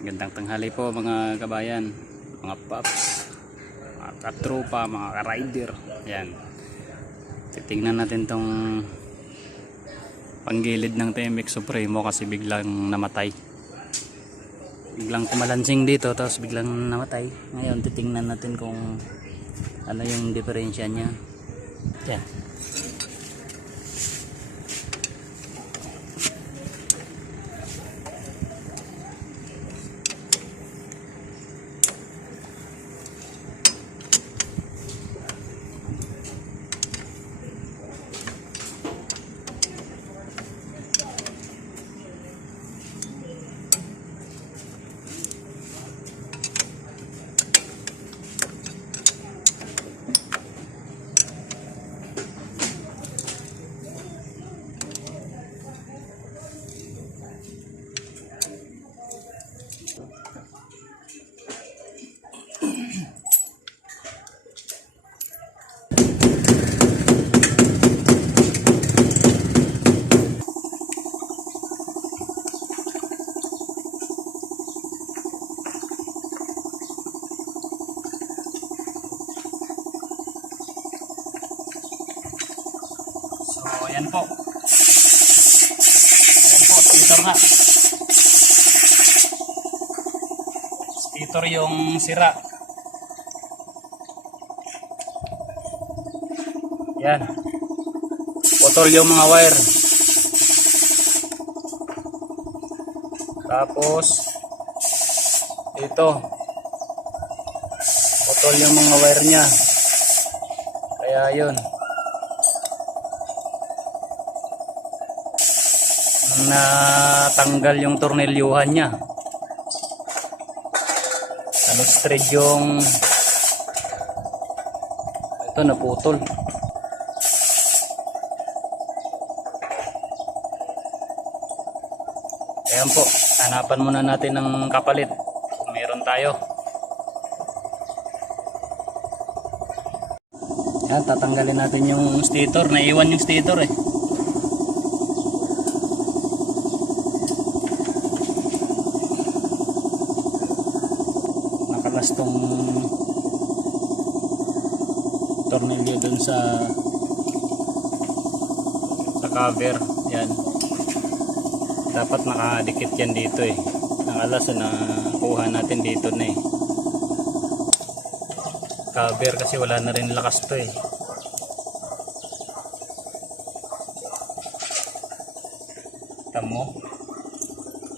Gandang tanghali po mga kabayan, mga paps, mga katropa, mga ka-rider. Yan. Titingnan natin tong panggilid ng TMX Supremo kasi biglang namatay. Biglang kumalansing dito tapos biglang namatay. Ngayon titingnan natin kung ano yung diferensya niya. Yan. Ayan po. Ayan po, stator nga. Stator yung sira. Ayan. Putol yung mga wire. Tapos ito. Putol yung mga wire niya. Kaya yun. Natanggal yung tornilyuhan niya. Straight yung ito naputol. Ayan po, hanapan muna natin ng kapalit kung meron tayo. Ayan, tatanggalin natin yung stator. Naiwan yung stator eh. Tong tornilyo dun sa cover. Yan, dapat nakadikit yan dito eh. Ang alas na nakuha natin dito na eh, cover, kasi wala na rin lakas to eh. Tamo,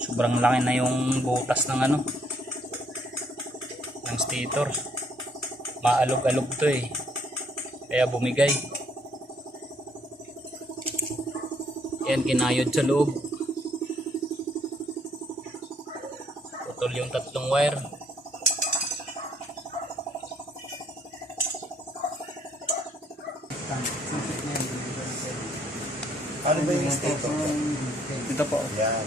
sobrang laki na yung butas ng ano ng stator. Maalog-alog to eh, kaya bumigay. Yan, kinayod sa loob. Putol yung tatlong wire. Ano ba yung stator? Dito po. Yan.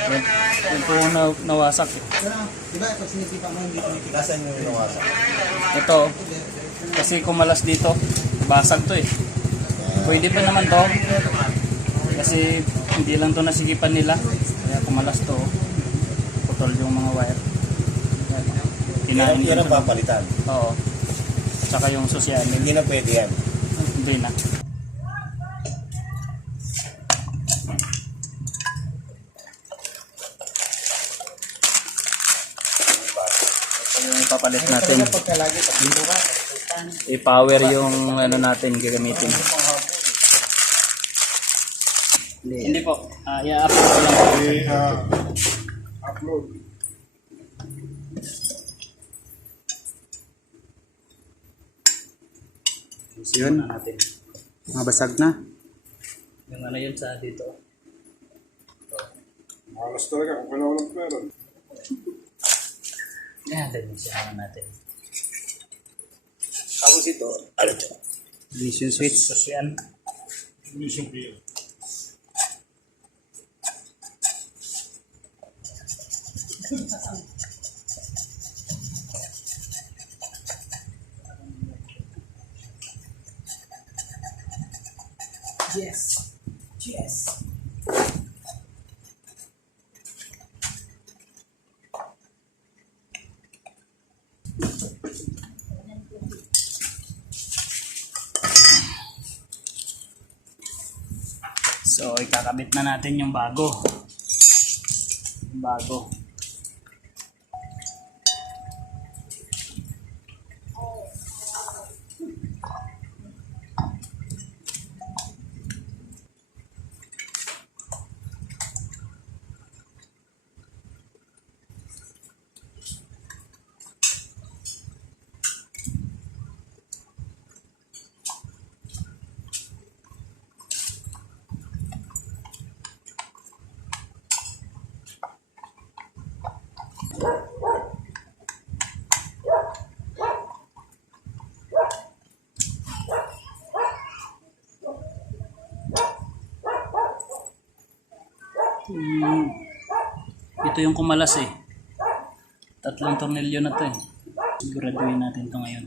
Yan po yung nawasak eh. Diba, pag sinisipa mo hindi tumitig. Nasaan yung nawasak? Ito, kasi kumalas dito, basag to eh. Pwede pa naman to, kasi hindi lang to nasigipan nila, kaya kumalas to. Putol yung mga wire. Yan ang papalitan. Oo. Saka yung social. Hindi na pwede yan. Hindi na. Yung ipapalit natin. I-power yung ano natin gagamitin. Hindi po. I-upload ko lang. Upload. Yun. Mabasag na. Yung ano yun sa dito. Malas talaga kung wala walang pera. Yan, din siya natin. Tapos ito, ano ito? Ignition switch. Yan. Ignition key. Yes. Yes. So, ikakabit na natin yung bago. Bago. Ito yung kumalas eh. 3 tornilyo na to eh. Siguraduhin natin to ngayon.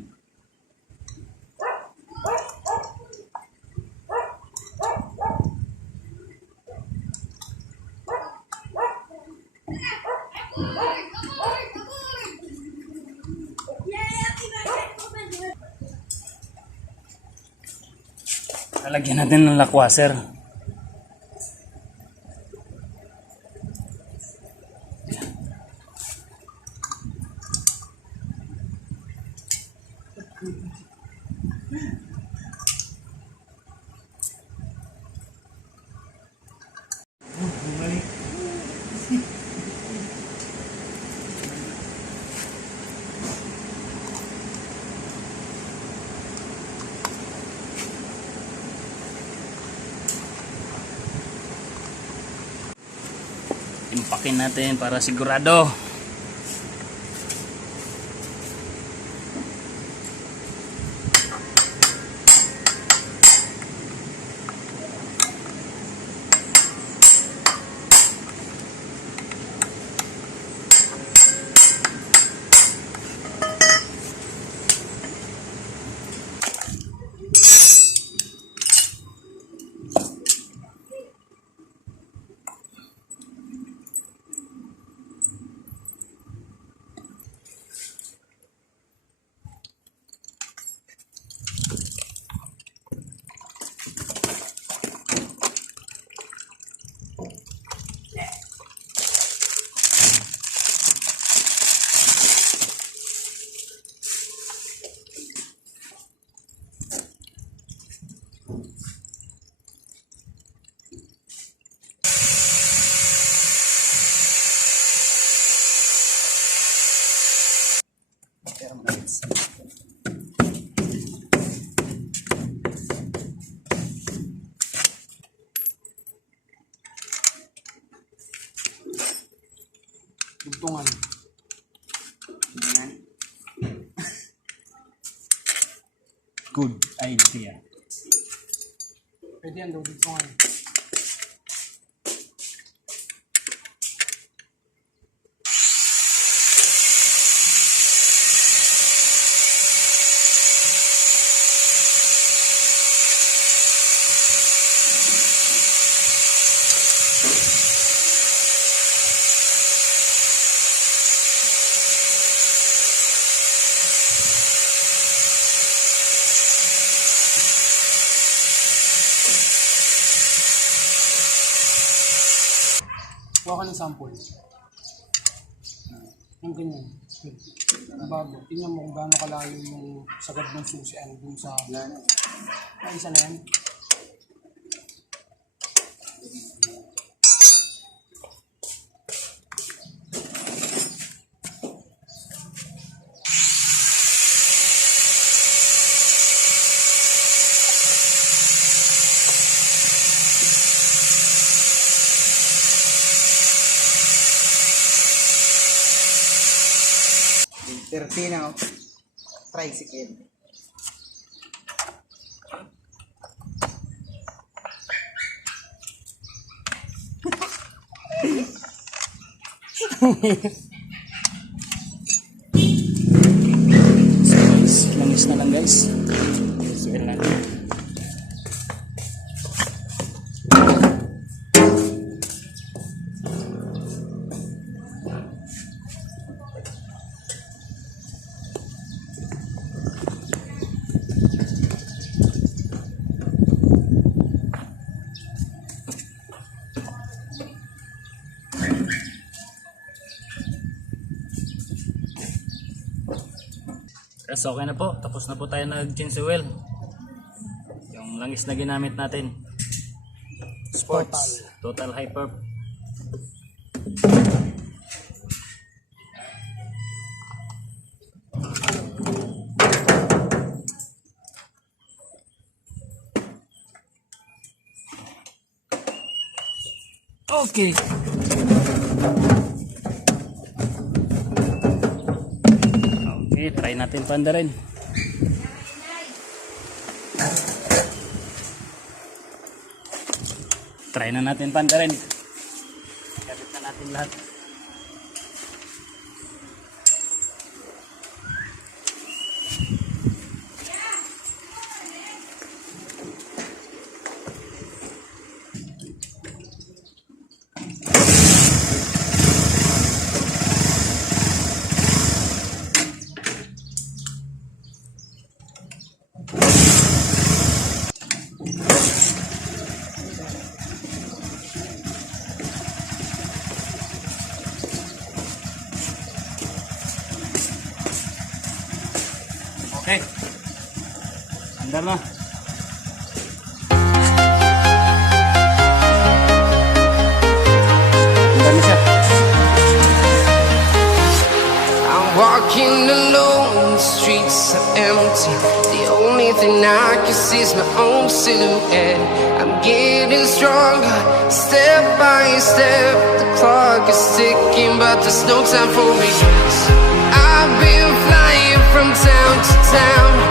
Lalagyan natin ng lakwaser. Impakin natin para sigurado. Buntungan. Good idea. Pwede yan daw buntungan. Kuha ka ng sample. Yung ganyan. Bago. Tingnan mo kung gaano kalayo yung sagad ng susi. Ano dun sa... Ay, isa na yan. Tertina tricycle. Langis na lang guys. Suel natin. Yes, okay na po. Tapos na po tayo nag-change oil. Yung langis na ginamit natin. Sports. Total high perf. Okay. Okay, try natin panda rin. Try na natin panda rin. Kapit na natin lahat. Okay. Andar na. Andar na siya. I'm walking alone, the streets are empty. The only thing I can see is my own silhouette. I'm getting stronger, step by step. The clock is ticking, but there's no time for regrets. I've been flying from town to town.